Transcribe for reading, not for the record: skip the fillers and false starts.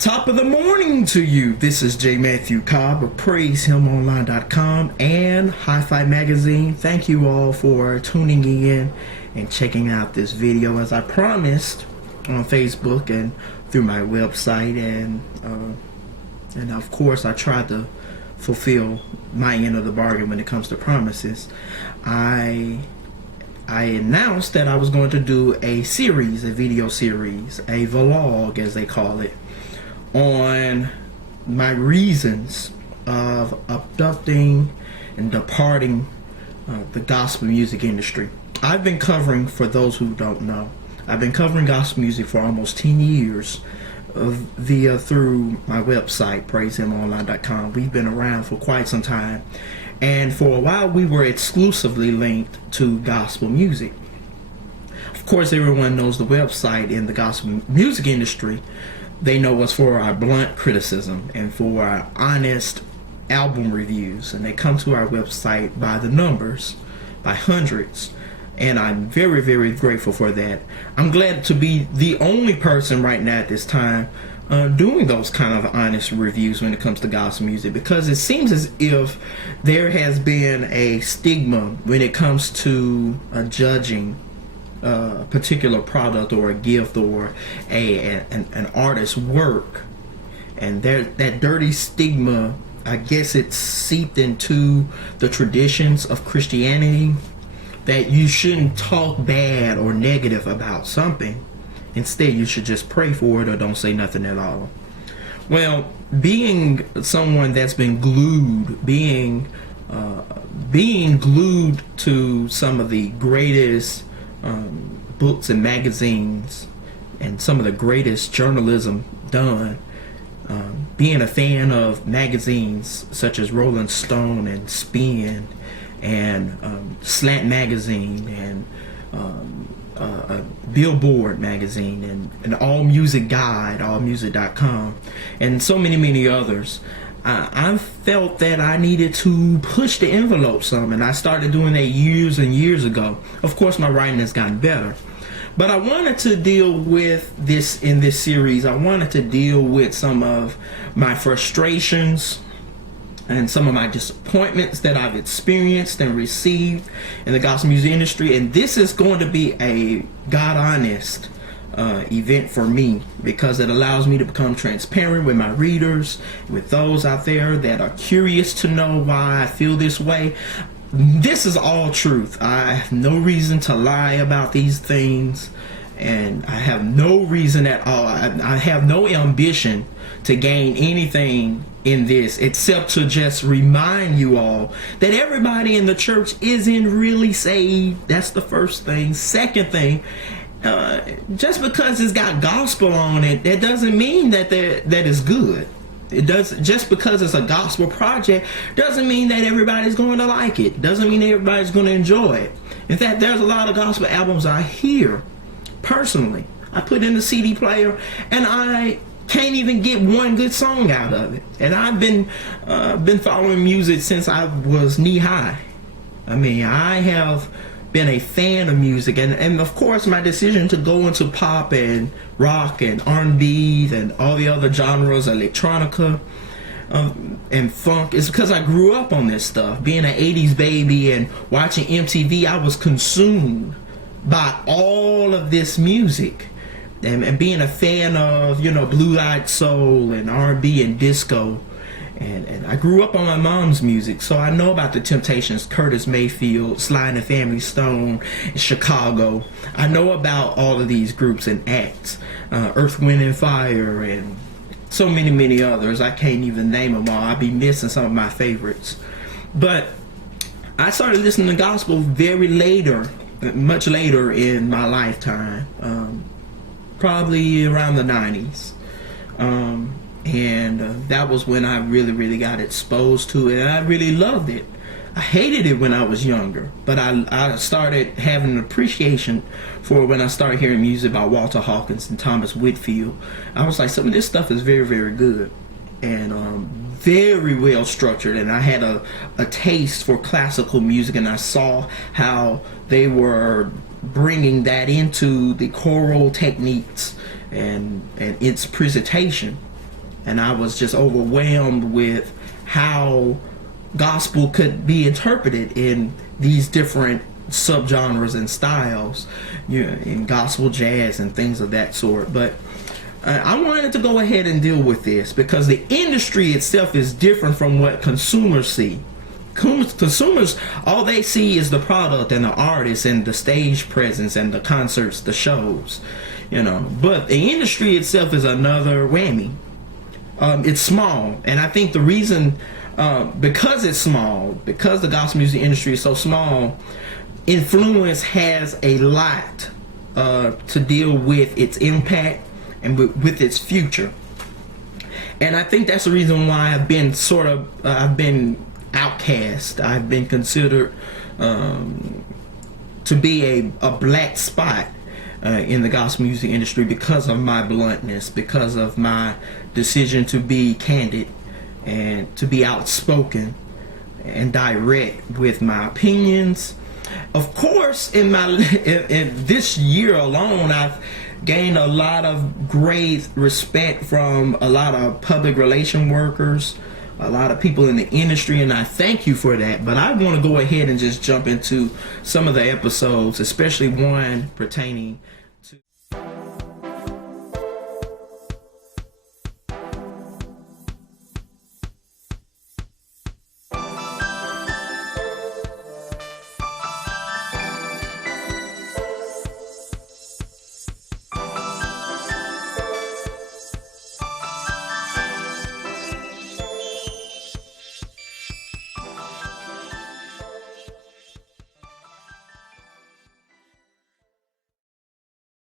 Top of the morning to you. This is Matthew Cobb of PraiseHimOnline.com and hifimagazine. Thank you all for tuning in and checking out this video as I promised on Facebook and through my website, and of course I tried to fulfill my end of the bargain when it comes to promises. I announced that I was going to do a series, a video series, a vlog as they call it, on my reasons of abducting and departing the gospel music industry. I've been covering, for those who don't know, I've been covering gospel music for almost 10 years through my website, PraiseHimOnline.com. We've been around for quite some time, and for a while we were exclusively linked to gospel music. Of course, everyone knows the website in the gospel music industry. They know us for our blunt criticism and for our honest album reviews, and they come to our website by the numbers, by hundreds, and I'm very, very grateful for that. I'm glad to be the only person right now at this time doing those kind of honest reviews when it comes to gospel music, because it seems as if there has been a stigma when it comes to judging a particular product or a gift or an artist's work, and that dirty stigma, I guess it's seeped into the traditions of Christianity, that you shouldn't talk bad or negative about something. Instead, you should just pray for it or don't say nothing at all. Well, being someone that's been glued, being glued to some of the greatest books and magazines and some of the greatest journalism done, being a fan of magazines such as Rolling Stone and Spin and Slant Magazine and Billboard Magazine and All Music Guide, allmusic.com, and so many others, I felt that I needed to push the envelope some, and I started doing that years and years ago. Of course, my writing has gotten better, but I wanted to deal with this in this series. I wanted to deal with some of my frustrations and some of my disappointments that I've experienced and received in the gospel music industry. And this is going to be a God honest event for me, because it allows me to become transparent with my readers, with those out there that are curious to know why I feel this way. This is all truth. I have no reason to lie about these things, and I have no reason at all. I have no ambition to gain anything in this except to just remind you all that everybody in the church isn't really saved. That's the first thing. Second thing, just because it's got gospel on it, that doesn't mean that is good. It does. Just because it's a gospel project doesn't mean that everybody's going to like it. Doesn't mean everybody's going to enjoy it. In fact, there's a lot of gospel albums I hear personally. I put in the CD player and I can't even get one good song out of it. And I've been following music since I was knee high. I mean, I have been a fan of music, and of course my decision to go into pop and rock and R&B and all the other genres, electronica and funk, is because I grew up on this stuff. Being an 80s baby and watching MTV, I was consumed by all of this music, and being a fan of, you know, blue-eyed soul and R&B and disco. And I grew up on my mom's music, so I know about the Temptations, Curtis Mayfield, Sly and the Family Stone, Chicago. I know about all of these groups and acts, Earth, Wind and Fire, and so many others. I can't even name them all. I'll be missing some of my favorites. But I started listening to gospel much later in my lifetime, probably around the 90s. And that was when I really got exposed to it, and I really loved it. I hated it when I was younger, but I started having an appreciation for it when I started hearing music by Walter Hawkins and Thomas Whitfield. I was like, some of this stuff is very good and very well structured, and I had a taste for classical music, and I saw how they were bringing that into the choral techniques and its presentation. and I was just overwhelmed with how gospel could be interpreted in these different subgenres and styles, in gospel, jazz, and things of that sort. But I wanted to go ahead and deal with this because the industry itself is different from what consumers see. Consumers, all they see is the product and the artist and the stage presence and the concerts, the shows, but the industry itself is another whammy. It's small, and I think the reason, because it's small, because the gospel music industry is so small, influence has a lot to deal with its impact and with its future. And I think that's the reason why I've been outcast. I've been considered to be a black spot in the gospel music industry because of my bluntness, because of my decision to be candid and to be outspoken and direct with my opinions. Of course, in this year alone, I've gained a lot of great respect from a lot of public relation workers, a lot of people in the industry, and I thank you for that. But I want to go ahead and just jump into some of the episodes, especially one pertaining